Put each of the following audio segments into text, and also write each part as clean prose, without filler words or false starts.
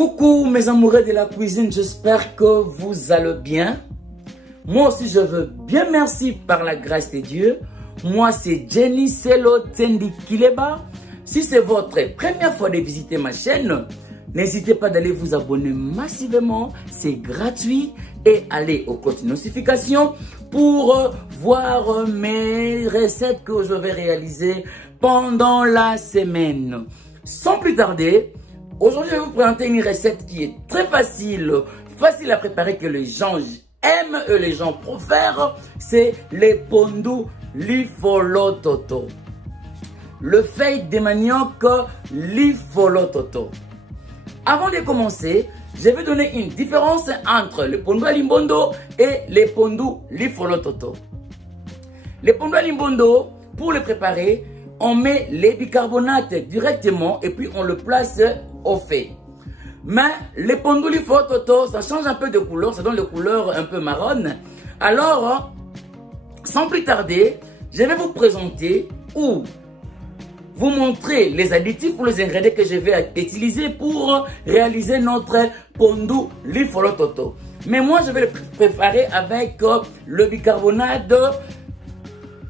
Coucou mes amoureux de la cuisine, j'espère que vous allez bien. Moi aussi je veux bien, merci par la grâce de Dieu. Moi c'est Jenny Selo Tendi Kileba. Si c'est votre première fois de visiter ma chaîne, n'hésitez pas d'aller vous abonner massivement, c'est gratuit. Et allez aux cloches de notification pour voir mes recettes que je vais réaliser pendant la semaine. Sans plus tarder, aujourd'hui je vais vous présenter une recette qui est très facile à préparer, que les gens aiment et les gens préfèrent. C'est les pondu lifolototo. Le feuille de manioc lifolototo. Avant de commencer, je vais donner une différence entre le pondu alimbondo et les pondu lifolototo. Les pondu alimbondo, pour le préparer, on met les bicarbonates directement et puis on le place au feu. Mais les pondu lifolototo, ça change un peu de couleur, ça donne une couleur un peu marron. Alors, sans plus tarder, je vais vous présenter ou vous montrer les additifs ou les ingrédients que je vais utiliser pour réaliser notre pondu lifolototo. Mais moi, je vais le préparer avec le bicarbonate.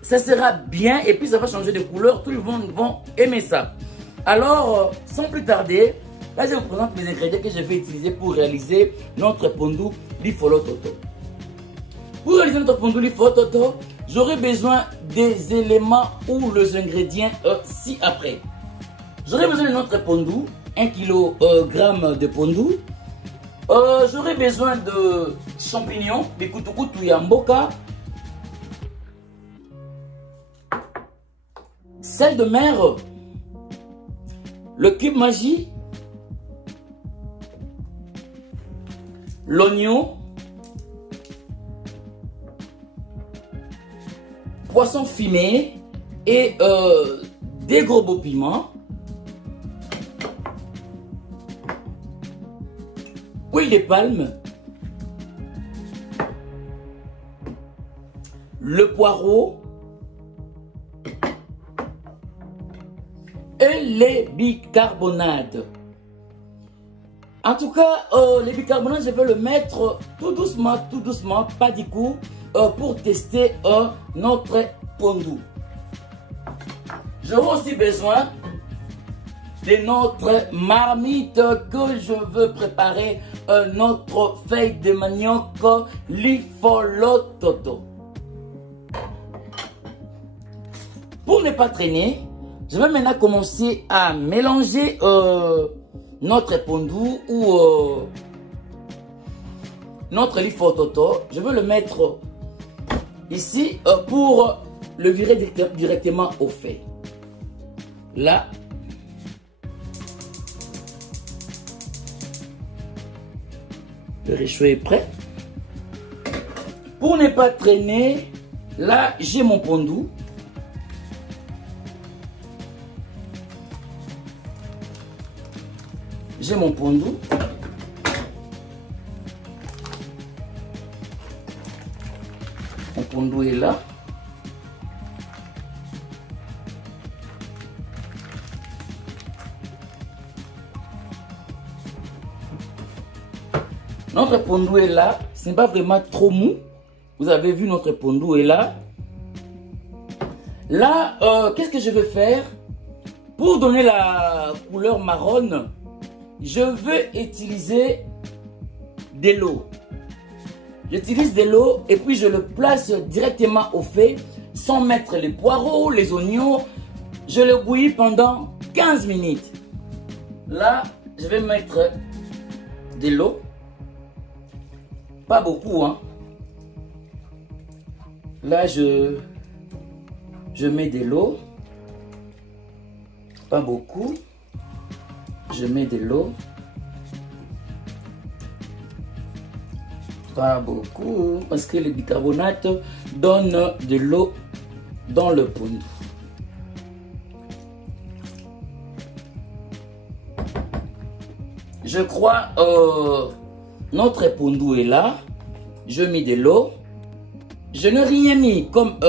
Ça sera bien et puis ça va changer de couleur. Tout le monde va aimer ça. Alors, sans plus tarder, là, je vous présente les ingrédients que je vais utiliser pour réaliser notre pondu lifolototo. Pour réaliser notre pondu lifolototo, j'aurai besoin des éléments ou les ingrédients ci-après. J'aurai besoin de notre pondu, 1 kg de pondu. J'aurai besoin de champignons, de kutukutu yamboka, sel de mer, le cube magie, l'oignon, poisson fumé et des gros beaux piments, huile de palme, le poireau et les bicarbonates. En tout cas, les bicarbonates, je vais le mettre tout doucement, pas du coup, pour tester notre pondu. J'aurai aussi besoin de notre marmite que je veux préparer notre feuille de manioc lifolototo. Pour ne pas traîner, je vais maintenant commencer à mélanger notre pondu ou notre lifolototo. Je vais le mettre ici pour le virer directement au feu. Là. Le réchaud est prêt. Pour ne pas traîner, là j'ai mon pondu. J'ai mon pondu. Mon pondu est là. Notre pondu est là. Ce n'est pas vraiment trop mou. Vous avez vu, notre pondu est là. Là, qu'est-ce que je vais faire? Pour donner la couleur marron, je vais utiliser de l'eau. J'utilise de l'eau et puis je le place directement au feu sans mettre les poireaux, les oignons. Je le bouillis pendant 15 minutes. Là, je vais mettre de l'eau. Pas beaucoup, hein. Là, je mets de l'eau. Pas beaucoup. Je mets de l'eau. Pas beaucoup, parce que le bicarbonate donne de l'eau dans le pondu. Je crois notre pondu est là. Je mets de l'eau. Je n'ai rien mis comme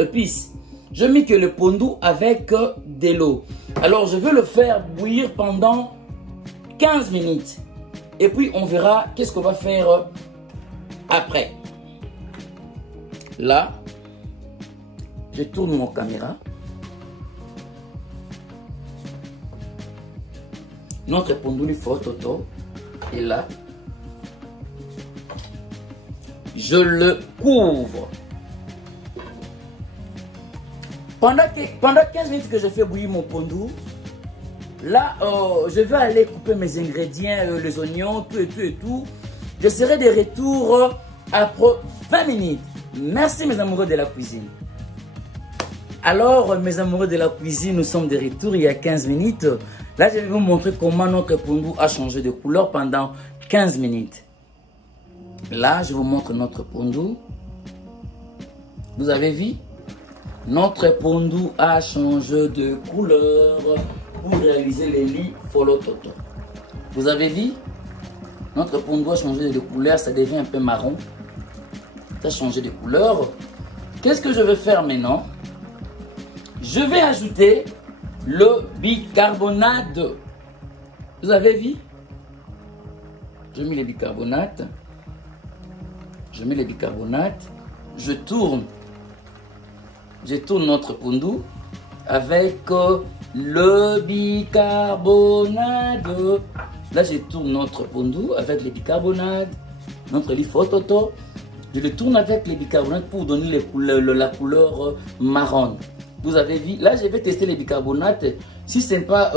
épices. Je mets que le pondu avec de l'eau. Alors je vais le faire bouillir pendant 15 minutes. Et puis, on verra qu'est-ce qu'on va faire après. Là, je tourne mon caméra. Notre pondouli photo est là. Je le couvre. Pendant 15 minutes que je fais bouillir mon pondou, là, je vais aller couper mes ingrédients, les oignons, tout et tout. Je serai de retour après 20 minutes. Merci mes amoureux de la cuisine. Alors, mes amoureux de la cuisine, nous sommes de retour il y a 15 minutes. Là, je vais vous montrer comment notre pondou a changé de couleur pendant 15 minutes. Là, je vous montre notre pondou. Vous avez vu? Notre pondou a changé de couleur pour réaliser les lits follow toto. Vous avez vu? Notre pondou a changé de couleur, ça devient un peu marron. Ça a changé de couleur. Qu'est-ce que je vais faire maintenant? Je vais ajouter le bicarbonate. Vous avez vu? Je mets les bicarbonates. Je mets les bicarbonates. Je tourne notre pondou avec le bicarbonate. Là, je tourne notre pondou avec les bicarbonates. Notre lit photo. Je le tourne avec les bicarbonates pour donner la couleur marron. Vous avez vu? Là, je vais tester les bicarbonates. Si ce n'est pas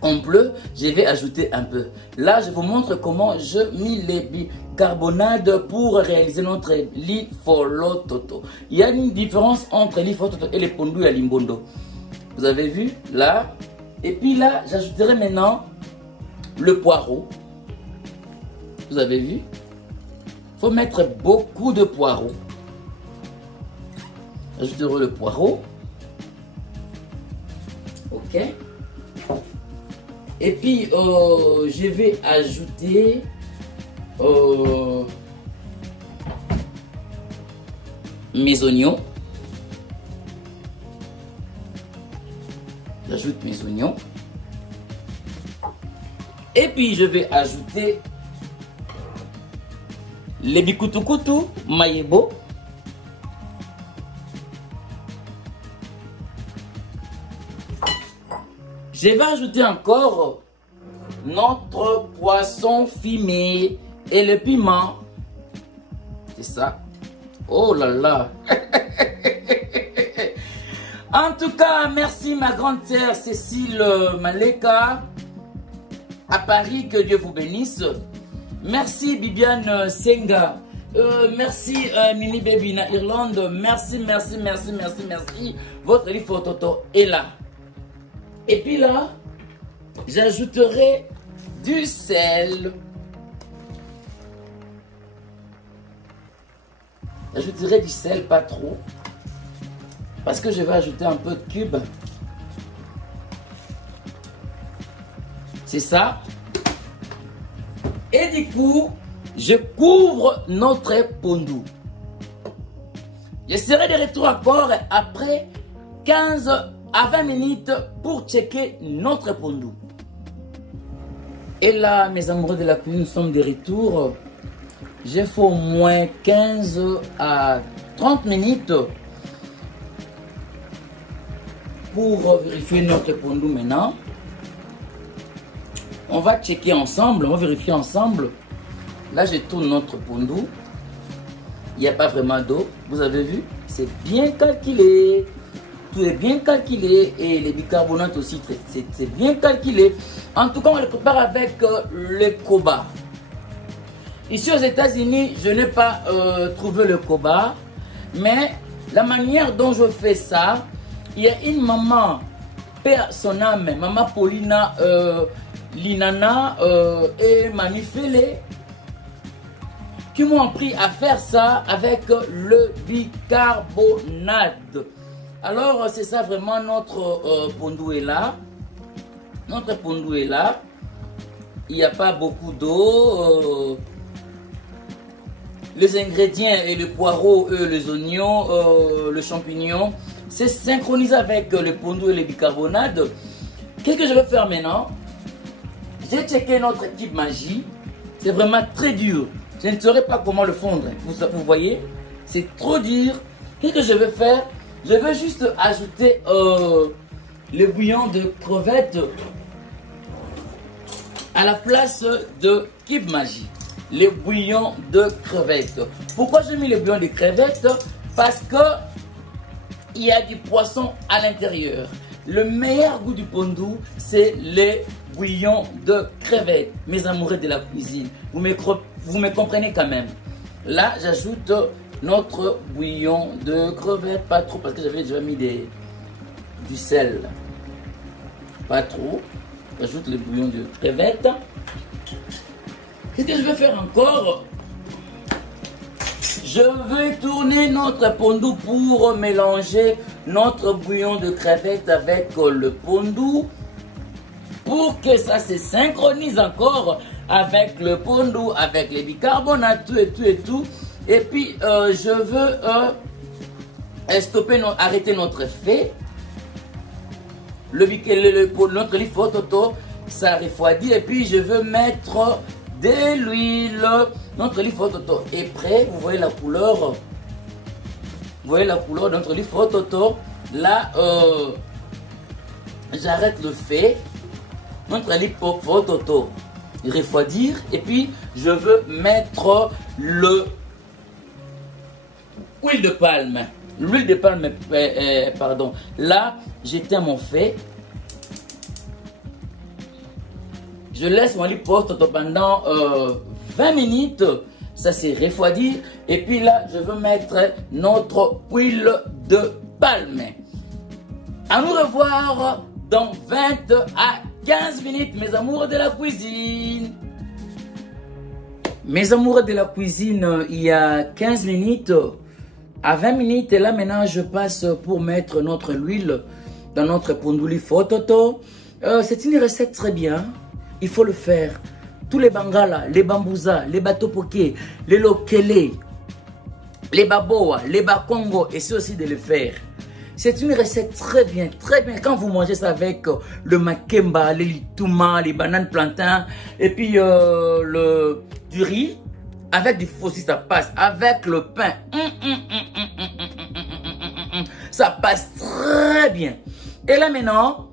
complet, je vais ajouter un peu. Là, je vous montre comment je mets les bicarbonates pour réaliser notre lit follow toto. Il y a une différence entre lit follow toto et les pondou à limbondo. Vous avez vu? Là. Et puis là, j'ajouterai maintenant le poireau. Vous avez vu? Il faut mettre beaucoup de poireaux. J'ajouterai le poireau. Ok. Et puis, je vais ajouter mes oignons. J'ajoute mes oignons. Et puis, je vais ajouter les bikutukutu mayebo. Je vais ajouter encore notre poisson fumé et le piment. C'est ça. Oh là là. En tout cas, merci ma grande sœur Cécile Maleka à Paris, que Dieu vous bénisse. Merci Bibiane Senga. Merci Mini Baby na Irlande. Merci. Votre livre photo est là. Et puis là, j'ajouterai du sel. J'ajouterai du sel, pas trop. Parce que je vais ajouter un peu de cube. C'est ça. Et du coup, je couvre notre pondou. Je serai de retour encore après 15 à 20 minutes pour checker notre pondou. Et là, mes amoureux de la cuisine, nous sommes de retour. J'ai fait au moins 15 à 30 minutes pour vérifier notre pondou maintenant. On va checker ensemble, on va vérifier ensemble. Là, je tourne notre pondou. Il n'y a pas vraiment d'eau. Vous avez vu? C'est bien calculé. Tout est bien calculé. Et les bicarbonates aussi, c'est bien calculé. En tout cas, on le prépare avec le koba. Ici aux États-Unis, je n'ai pas trouvé le koba. Mais la manière dont je fais ça, il y a une maman, père son âme, maman Paulina Linana et Mamie Félé, qui m'ont appris à faire ça avec le bicarbonate. Alors, c'est ça vraiment, notre pondou est là. Notre pondou est là. Il n'y a pas beaucoup d'eau. Les ingrédients et le poireau, les oignons, le champignon, c'est synchronisé avec le pondou et le bicarbonate. Qu'est-ce que je vais faire maintenant? j'ai checké notre équipe magie. C'est vraiment très dur. Je ne saurais pas comment le fondre. Vous voyez, c'est trop dur. Qu'est-ce que je vais faire? Je vais juste ajouter le bouillon de crevettes à la place de Kib Magie. Le bouillon de crevettes. Pourquoi j'ai mis le bouillon de crevettes? Parce que il y a du poisson à l'intérieur. Le meilleur goût du pondou, c'est les bouillons de crevettes. Mes amoureux de la cuisine, vous me comprenez quand même. Là, j'ajoute notre bouillon de crevettes, pas trop parce que j'avais déjà mis du sel. Pas trop. J'ajoute le bouillon de crevettes. Qu'est-ce que je vais faire encore? Je vais tourner notre pondou pour mélanger notre bouillon de crevettes avec le pondou pour que ça se synchronise encore avec le pondou, avec les bicarbonates, tout. Et puis, je veux arrêter notre feu. Notre lifototo, ça refroidit. Et puis, je veux mettre de l'huile. Notre lifototo est prêt. Vous voyez la couleur. Vous voyez la couleur de notre lifototo. Là, j'arrête le feu. Notre lifototo refroidir. Et puis, je veux mettre l'huile de palme. L'huile de palme, pardon. Là, j'éteins mon feu. Je laisse mon lipototo pendant 20 minutes. Ça s'est refroidi. Et puis là, je veux mettre notre huile de palme. À nous revoir dans 20 à 15 minutes, mes amours de la cuisine. Mes amours de la cuisine, il y a 15 minutes à 20 minutes. Et là, maintenant, je passe pour mettre notre huile dans notre pondou lifototo. C'est une recette très bien. Il faut le faire. Tous les bangala, les bambouza, les batopoké, les lokele, les baboa, les bakongo, essaie aussi de le faire. C'est une recette très bien, très bien. Quand vous mangez ça avec le makemba, les lituma, les bananes plantains, et puis du riz, avec du faux si ça passe, avec le pain, ça passe très bien. Et là maintenant,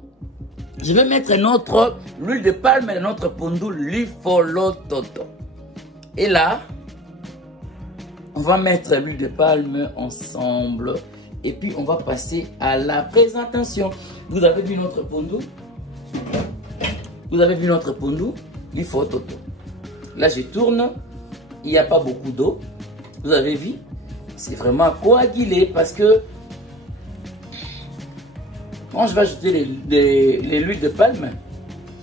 je vais mettre notre huile de palme et notre pondou lifolototo. Et là, on va mettre l'huile de palme ensemble. Et puis, on va passer à la présentation. Vous avez vu notre pondou? Vous avez vu notre pondou lifototo. Là, je tourne. Il n'y a pas beaucoup d'eau. Vous avez vu? C'est vraiment coagulé parce que quand je vais ajouter l'huile de palme,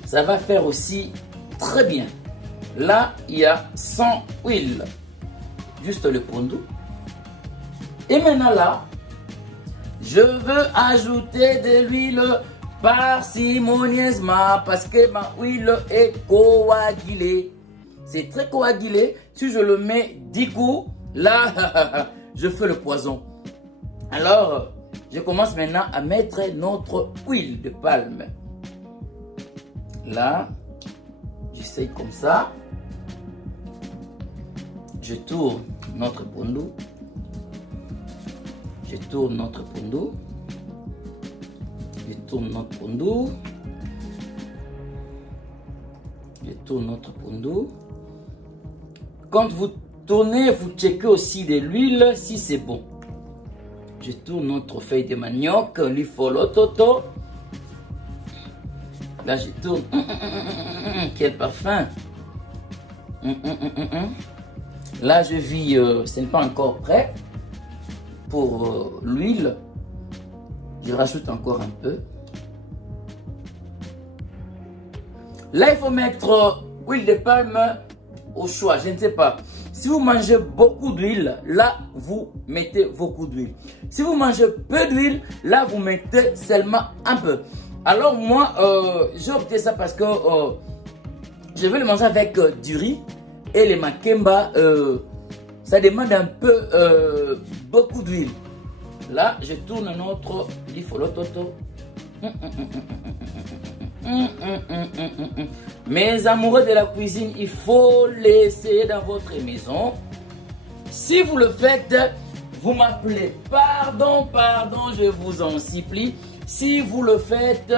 ça va faire aussi très bien. Là, il y a 100 huiles. Juste le pondou. Et maintenant là, je veux ajouter de l'huile parcimonieusement parce que ma huile est coagulée. C'est très coagulé. Si je le mets 10 coups, là, je fais le poison. Alors, je commence maintenant à mettre notre huile de palme. Là, j'essaye comme ça. Je tourne notre pondou. Je tourne notre pondou. Je tourne notre pondou. Je tourne notre pondou. Quand vous tournez, vous checkez aussi de l'huile si c'est bon. Je tourne notre feuille de manioc, lifolototo. Là, je tourne. Quel parfum. Là, je vis, ce n'est pas encore prêt pour l'huile. Je rajoute encore un peu. Là, il faut mettre huile de palme au choix. Je ne sais pas. Si vous mangez beaucoup d'huile, là, vous mettez beaucoup d'huile. Si vous mangez peu d'huile, là, vous mettez seulement un peu. Alors, moi, j'ai opté ça parce que je vais le manger avec du riz et les makemba. Ça demande un peu, beaucoup d'huile. Là, je tourne notre lifolototo. Mes amoureux de la cuisine, il faut l'essayer dans votre maison. Si vous le faites, vous m'appelez. Pardon, je vous en supplie. Si vous le faites,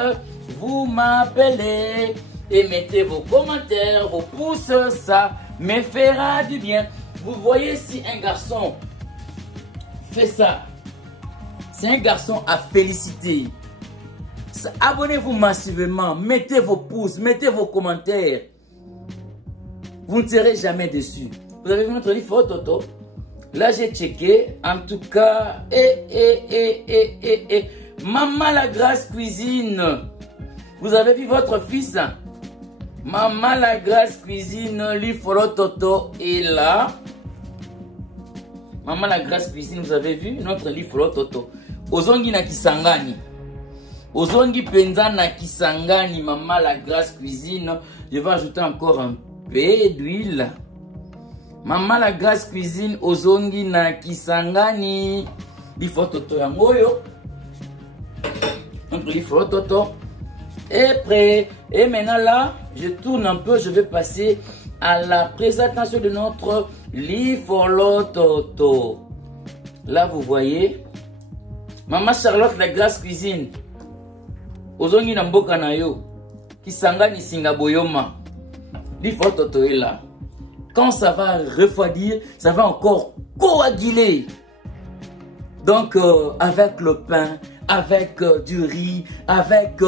vous m'appelez et mettez vos commentaires, vos pouces, ça me fera du bien. Vous voyez, si un garçon fait ça, c'est un garçon à féliciter. Abonnez-vous massivement, mettez vos pouces, mettez vos commentaires. Vous ne serez jamais déçus. Vous avez vu notre livre Toto? Là, j'ai checké. En tout cas, Maman la Grâce Cuisine. Vous avez vu votre fils? Maman la Grâce Cuisine, livre Toto est là. Maman la Grâce Cuisine, vous avez vu notre livre Toto. Ozongi na Kisangani. Ozongi penza na Kisangani, Maman la Grâce Cuisine. Je vais ajouter encore un peu d'huile. Maman la Grâce Cuisine, Ozongi na Kisangani. Livre Toto yangoyo. Notre livre Toto est prêt. Et maintenant là, je tourne un peu, je vais passer à la présentation de notre livre Toto. Là, vous voyez, Maman Charlotte la Grâce Cuisine. Ozongi na mboka na yo. Kisangani Singaboyoma. Livre Toto est là. Quand ça va refroidir, ça va encore coaguler. Donc, avec le pain, avec du riz, avec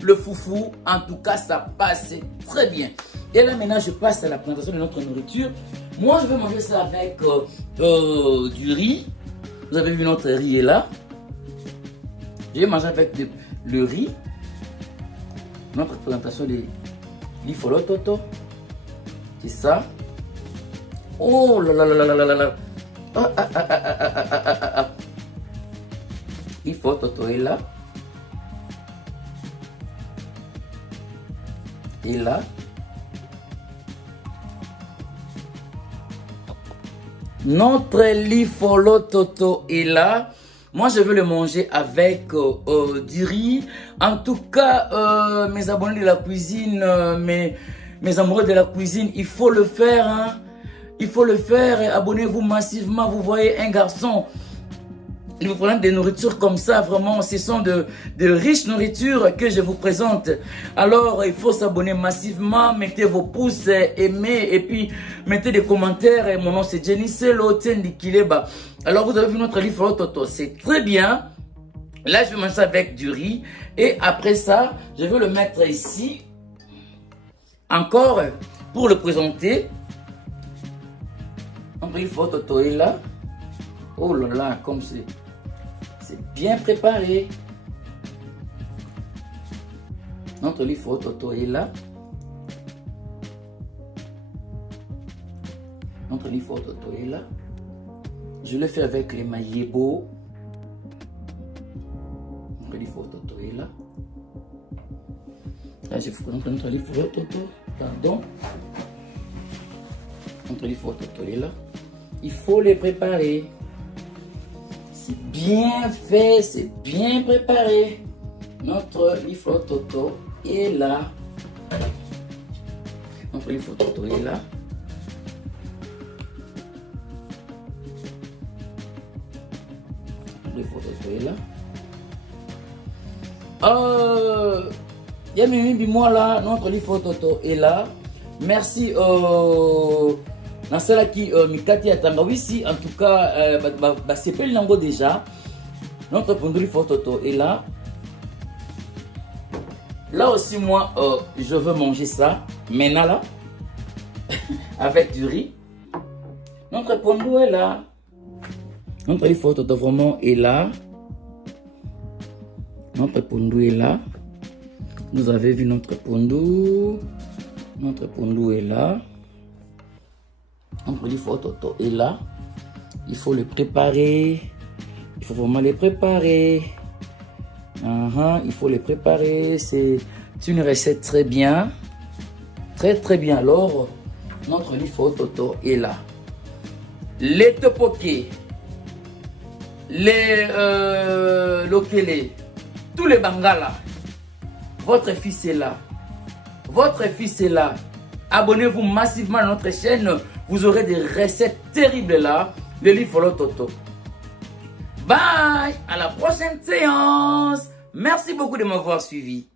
le foufou, en tout cas, ça passe très bien. Et là, maintenant, je passe à la présentation de notre nourriture. Moi, je vais manger ça avec du riz. Vous avez vu, notre riz est là. Je vais manger avec le riz. Notre présentation de l'ifolo Toto. C'est ça. Oh là là là là là là là. L'ifolo Toto est là. Et là. Notre l'ifolo Toto est là. Moi, je veux le manger avec du riz. En tout cas, mes abonnés de la cuisine, mes amoureux de la cuisine, il faut le faire. Hein? Il faut le faire. Abonnez-vous massivement. Vous voyez un garçon, il vous présente des nourritures comme ça. Vraiment, ce sont de riches nourritures que je vous présente. Alors, il faut s'abonner massivement. Mettez vos pouces, aimez et puis mettez des commentaires. Mon nom, c'est Jenny Selo Tendi Kileba. Alors, vous avez vu notre livre Toto, c'est très bien. Là, je vais manger avec du riz. Et après ça, je vais le mettre ici. Encore, pour le présenter. Notre livre Toto est là. Oh là là, comme c'est bien préparé. Notre livre Toto est là. Notre livre Toto est là. Je le fais avec les maillebots. Notre livre Toto est là. Là, je vous présente notre livre Toto. Pardon. Notre livre Toto est là. Il faut les préparer. C'est bien fait, c'est bien préparé. Notre livre Toto est là. Notre livre Toto est là. Notre livre Toto est là. Yamimi moi là, notre livre Toto est là. Merci Nasalaki Mikati Atangawisi, en tout cas, c'est pas le nango déjà. Notre pondoli Toto est là. Là aussi, moi, je veux manger ça. Maintenant là, avec du riz. Notre pondou est là. Notre livre Toto vraiment est là. Notre pondou est là. Vous avez vu notre pondou. Notre pondou est là. Notre livre Toto est là. Il faut le préparer. Il faut vraiment le préparer. Il faut le préparer. C'est une recette très bien. Très très bien. Alors, notre livre Toto est là. Les topoké. Les lokele. tous les Bangala. Votre fils est là. Votre fils est là. Abonnez-vous massivement à notre chaîne. Vous aurez des recettes terribles là. Le livre Follow Toto. Bye. À la prochaine séance. Merci beaucoup de m'avoir suivi.